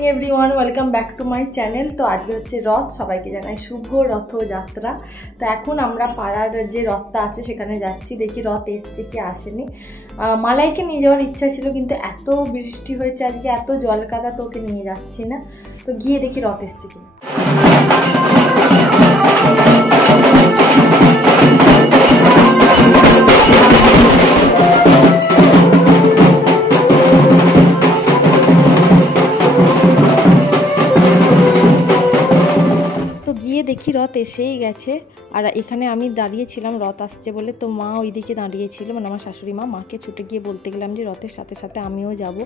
Evening everyone, welcome back to my channel. তো আজকে হচ্ছে রথ, সবাইকে জানাই শুভ রথযাত্রা। তো এখন আমরা পাড়ার যে রথটা আছে সেখানে যাচ্ছি, দেখি রথ এসছে কি আসেনি। মালাইকে নিয়ে যাওয়ার ইচ্ছা ছিল, কিন্তু এত বৃষ্টি হয়েছে আজকে, এত জল কাদা, তো ওকে নিয়ে যাচ্ছি না। তো গিয়ে দেখি রথ এসছে কিনা। গিয়ে দেখি রথ এসেই গেছে। আর এখানে আমি দাঁড়িয়েছিলাম রথ আসছে বলে, তো মা ওইদিকে দাঁড়িয়েছিল, মানে আমার শাশুড়ি মা। মাকে ছুটে গিয়ে বলতে গেলাম যে রথের সাথে সাথে আমিও যাব,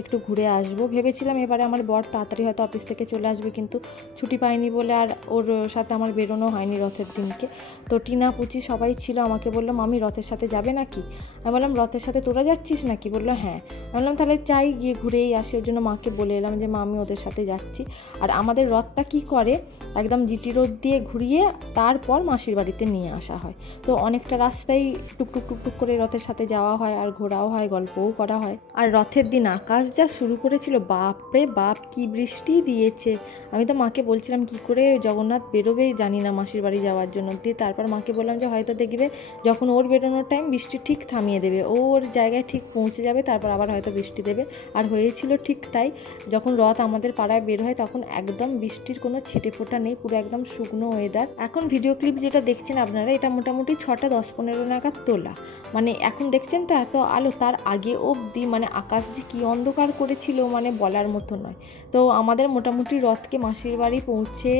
একটু ঘুরে আসবো। ভেবেছিলাম এবারে আমার বর তাড়াতাড়ি হয়তো অফিস থেকে চলে আসবে, কিন্তু ছুটি পাইনি বলে আর ওর সাথে আমার বেরোনো হয়নি রথের দিনকে। তো টিনা পুচি সবাই ছিল, আমাকে বললাম আমি রথের সাথে যাবে নাকি। আমি বললাম রথের সাথে তোরা যাচ্ছিস নাকি, বললো হ্যাঁ। আমি বললাম তাহলে চাই গিয়ে ঘুরেই আসি। ওর জন্য মাকে বলে এলাম যে মা আমি ওদের সাথে যাচ্ছি। আর আমাদের রথটা কি করে, একদম জিটি রোড দিয়ে ঘুরিয়ে তারপর মাসির বাড়িতে নিয়ে আসা হয়। তো অনেকটা রাস্তায় টুকটুক টুকটুক করে রথের সাথে যাওয়া হয়, আর ঘোরাও হয়, গল্পও করা হয়। আর রথের দিন আকাশ যা শুরু করেছিল, বাপরে বাপ কি বৃষ্টি দিয়েছে। আমি তো মাকে বলছিলাম কি করে জগন্নাথ বেরোবেই জানি না মাসির বাড়ি যাওয়ার জন্য। দিয়ে তারপর মাকে বললাম যে হয়তো দেখবে যখন ওর বেরোনোর টাইম বৃষ্টি ঠিক থামিয়ে দেবে, ওর জায়গায় ঠিক পৌঁছে যাবে, তারপর আবার হয়তো বৃষ্টি দেবে। আর হয়েছিল ঠিক তাই। যখন রথ আমাদের পাড়ায় বের হয় তখন একদম বৃষ্টির কোনো ছিটে ফোঁটা নেই, পুরো একদম শুকনো ওয়েদার। এখন ভিডিও ক্লিপ যেটা দেখছেন আপনারা, এটা মোটামুটি 6টা 10-15 নাগাদ তোলা। মানে এখন দেখছেন তো এত আলো, তার আগে অবধি মানে আকাশ যে কী অন্ধকার করেছিল মানে বলার মতো নয়। তো আমাদের মোটামুটি রথকে মাসির বাড়ি পৌঁছে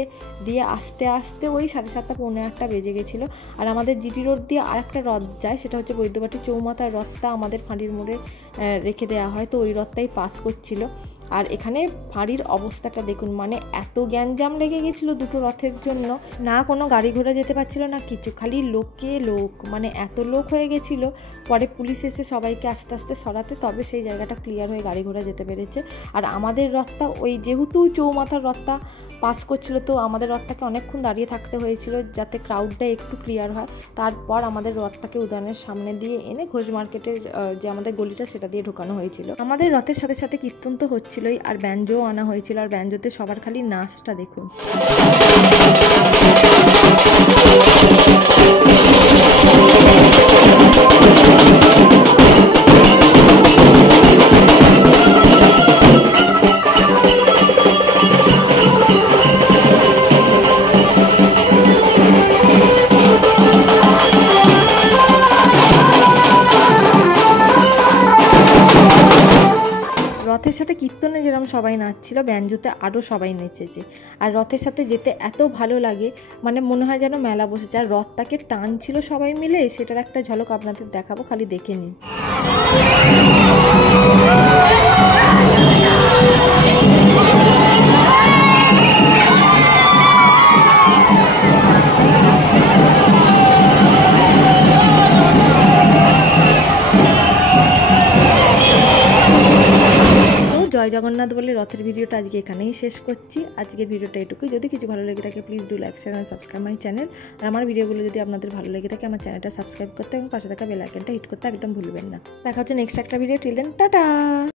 দিয়ে আসতে আসতে ওই 7:30 পৌনে 8টা বেজে গেছিলো। আর আমাদের জিটি রোড দিয়ে আরেকটা রথ যায়, সেটা হচ্ছে বৈদ্যবাটি চৌমাথার রথটা আমাদের ফাঁড়ির মোড়ে রেখে দেওয়া হয়। তো ওই রথটাই পাস করছিল। আর এখানে ফাঁড়ির অবস্থাটা দেখুন, মানে এত গ্যাঞ্জাম লেগে গেছিলো দুটো রথের জন্য, না কোনো গাড়ি ঘোড়া যেতে পারছিল না কিছু, খালি লোকে লোক, মানে এত লোক হয়ে গেছিলো। পরে পুলিশ এসে সবাইকে আস্তে আস্তে সরাতে তবে সেই জায়গাটা ক্লিয়ার হয়ে গাড়ি ঘোড়া যেতে পেরেছে। আর আমাদের রথটা ওই যেহেতু চৌমাথার রথটা পাস করছিল, তো আমাদের রথটাকে অনেকক্ষণ দাঁড়িয়ে থাকতে হয়েছিল যাতে ক্রাউডটা একটু ক্লিয়ার হয়। তারপর আমাদের রথটাকে উদ্যানের সামনে দিয়ে এনে ঘোষ মার্কেটের যে আমাদের গলিটা সেটা দিয়ে ঢোকানো হয়েছিল। আমাদের রথের সাথে সাথে কীর্তন তো হচ্ছিলই, আর ব্যাঞ্জোও আনা হয়েছিল। আর ব্যাঞ্জোতে সবার খালি নাচটা দেখুন। রথের সাথে কীর্তনে যেরকম সবাই নাচছিল, ব্যাঞ্জোতে আরও সবাই নেচেছে। আর রথের সাথে যেতে এত ভালো লাগে, মানে মনে হয় যেন মেলা বসেছে। আর রথটাকে টানছিল সবাই মিলে, সেটার একটা ঝলক আপনাদের দেখাবো, খালি দেখে নিন। জয় জগন্নাথ বলে রথের ভিডিওটা আজকে এখানেই শেষ করছি। আজকের ভিডিওটা এটুকুই। যদি কিছু ভালো লেগে থাকে please do like, share, subscribe my channel. আর আমার ভিডিওগুলো যদি আপনাদের ভালো লেগে থাকে আমার চ্যানেলটা সাবস্ক্রাইব করতে এবং পাশে থাকা বেল আইকনটা হিট করতে একদম ভুলবেন না। দেখা হচ্ছে নেক্সট একটা ভিডিও। Till then tata.